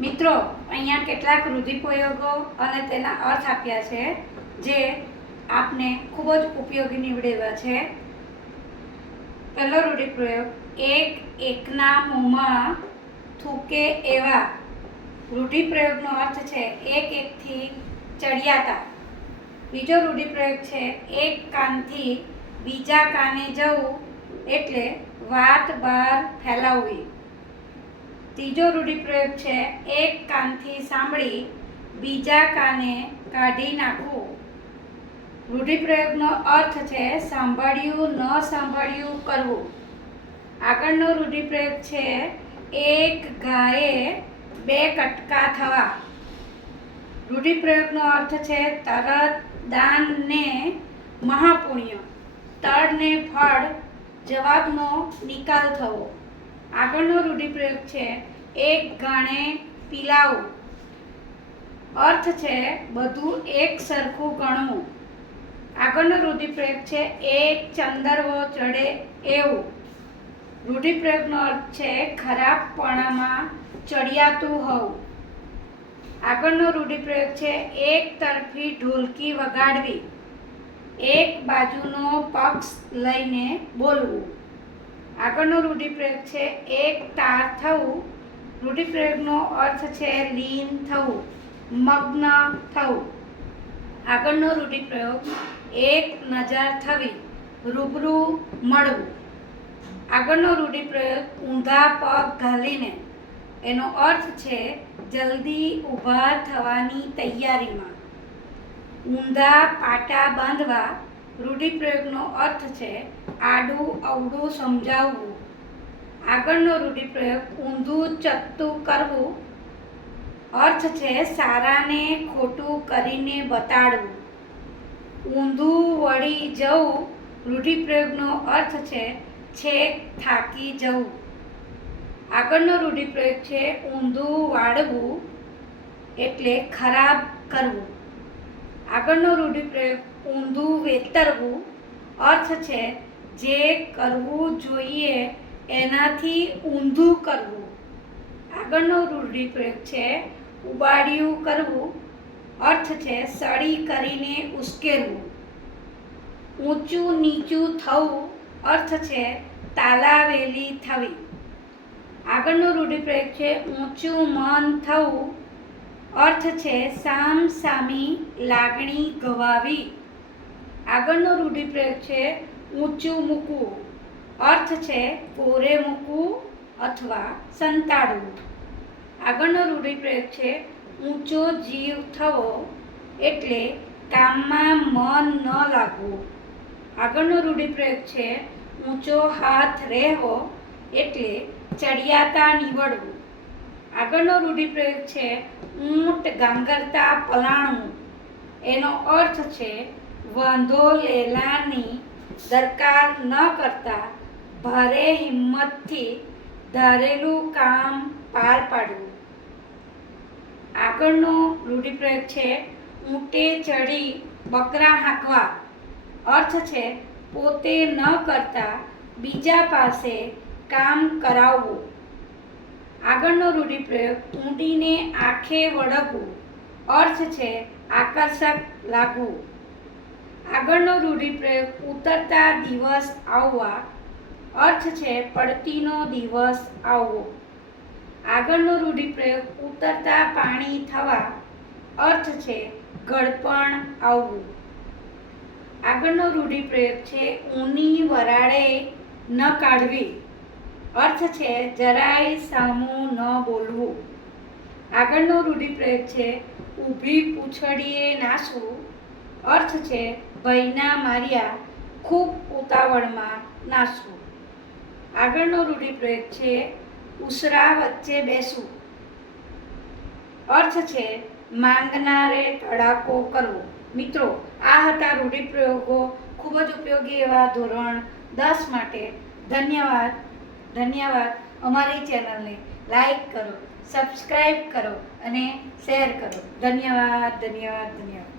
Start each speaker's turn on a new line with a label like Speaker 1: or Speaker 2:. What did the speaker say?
Speaker 1: મિત્રો, અહીંયા કેટલાક રૂઢિપ્રયોગો અને તેના અર્થ આપ્યા છે, જે આપને ખૂબ જ ઉપયોગી નીવડેલા છે. પહેલો રૂઢિપ્રયોગ એક એકના મોંમાં થૂકે એવા. રૂઢિપ્રયોગનો અર્થ છે, એક એકથી ચડિયાતા. બીજો રૂઢિપ્રયોગ છે, એક કાનથી બીજા કાને જવું, એટલે વાત બહાર ફેલાવવી. ત્રીજો રૂઢિપ્રયોગ છે, એક કાનથી સાંભળી, બીજા કાને કાઢી નાખવું. રૂઢિપ્રયોગનો અર્થ છે, સાંભળ્યું, ન સાંભળ્યું કરવું. આગળનો રૂઢિપ્રયોગ છે, એક ગાયે બે કટકા થવા. રૂઢિપ્રયોગનો અર્થ છે, તરત દાન ને મહાપુણ્ય, તળને ફળ, જવાબનો નિકાલ થવો. આગળનો રૂઢિપ્રયોગ છે, એક ગાણે પીલાવું અર્થ છે, બધું એક સરખું ગણવું. આગળનો રૂઢિપ્રયોગ છે, એક ચંદરવો ચડે એવું. રૂઢિપ્રયોગનો અર્થ છે, ખરાબપણામાં ચડિયાતું હોવું. આગળનો રૂઢિપ્રયોગ છે, એક તરફી ઢોલકી વગાડવી. એક બાજુનો પક્ષ લઈને બોલવું. આગળનો રૂઢિપ્રયોગ છે, એક તાર થવું. રૂઢિપ્રયોગનો અર્થ છે લીન થવું, મગ્ન થવું. આગળનો રૂઢિપ્રયોગ, એક નજર થવી, રૂબરૂ મળવું. આગળનો રૂઢિપ્રયોગ, ઊંધા પગ ઘાલીને. એનો અર્થ છે જલ્દી ઊભા થવાની તૈયારીમાં. ઊંધા પાટા બાંધવા રૂઢિપ્રયોગનો અર્થ છે આડું અવડું સમજાવવું. આગળનો રૂઢિપ્રયોગ ઊંધું ચત્તું કરવું. અર્થ છે સારાને ખોટું કરીને બતાડવું. ઊંધું વળી જવું રૂઢિપ્રયોગનો અર્થ છે છેક થાકી જવું. આગળનો રૂઢિપ્રયોગ છે ઊંધું વાળવું એટલે ખરાબ કરવું. આગળનો રૂઢિપ્રયોગ ઊંધું વેતરવું. અર્થ છે, જે કરવું જોઈએ એનાથી ઊંધું કરવું. આગળનો રૂઢિપ્રયોગ છે, ઉબાડિયું કરવું. અર્થ છે, સળી કરીને ઉશ્કેરવું. ઊંચું નીચું થવું. અર્થ છે, તાલાવેલી થવી. આગળનો રૂઢિપ્રયોગ છે, ઊંચું મન થવું. અર્થ છે સામ સામી લાગણી ગવાવી. આગળનો રૂઢિપ્રયોગ છે ઊંચું મૂકવું. અર્થ છે કોરે મૂકવું અથવા સંતાડવું. આગળનો રૂઢિપ્રયોગ છે ઊંચો જીવ થવો એટલે કામમાં મન ન લાગવું. આગળનો રૂઢિપ્રયોગ છે ઊંચો હાથ રહેવો એટલે ચડિયાતા નીવડવું. આગળનો રૂઢિપ્રયોગ છે ઊંટ ગાંગરતા પલાણું એનો અર્થ છે, વાંધો લેલાની દરકાર ન કરતા ભારે હિંમતથી ધારેલું કામ પાર પાડવું. આગળનો રૂઢિપ્રયોગ છે, ઊંટે ચડી બકરા હાંકવા. અર્થ છે, પોતે ન કરતા બીજા પાસે કામ કરાવવું. આગળનો રૂઢિપ્રયોગ ઊંડીને આંખે વળગવું. અર્થ છે આકર્ષક લાગવું. આગળનો રૂઢિપ્રયોગ ઉતરતા દિવસ આવવા. અર્થ છે પડતીનો દિવસ આવવો. આગળનો રૂઢિપ્રયોગ ઉતરતા પાણી થવા. અર્થ છે ગળપણ આવવું. આગળનો રૂઢિપ્રયોગ છે ઊની વરાળે ન કાઢવી. અર્થ છે, જરાય સામું ન બોલવું. આગળનો રૂઢિપ્રયોગ છે, ઊભી પૂંછડીએ નાસવું. અર્થ છે, ભયના માર્યા ખૂબ ઉતાવળમાં નાસવું. આગળનો રૂઢિપ્રયોગ છે, ઉસરા વચ્ચે બેસવું. અર્થ છે, માંગનારે તડાકો કરવો. મિત્રો, આ હતા રૂઢિપ્રયોગો. ખૂબ જ ઉપયોગી એવા ધોરણ દસ માટે. ધન્યવાદ. ધન્યવાદ અમારી ચેનલને લાઈક કરો સબસ્ક્રાઈબ કરો અને શેર કરો. ધન્યવાદ ધન્યવાદ ધન્યવાદ.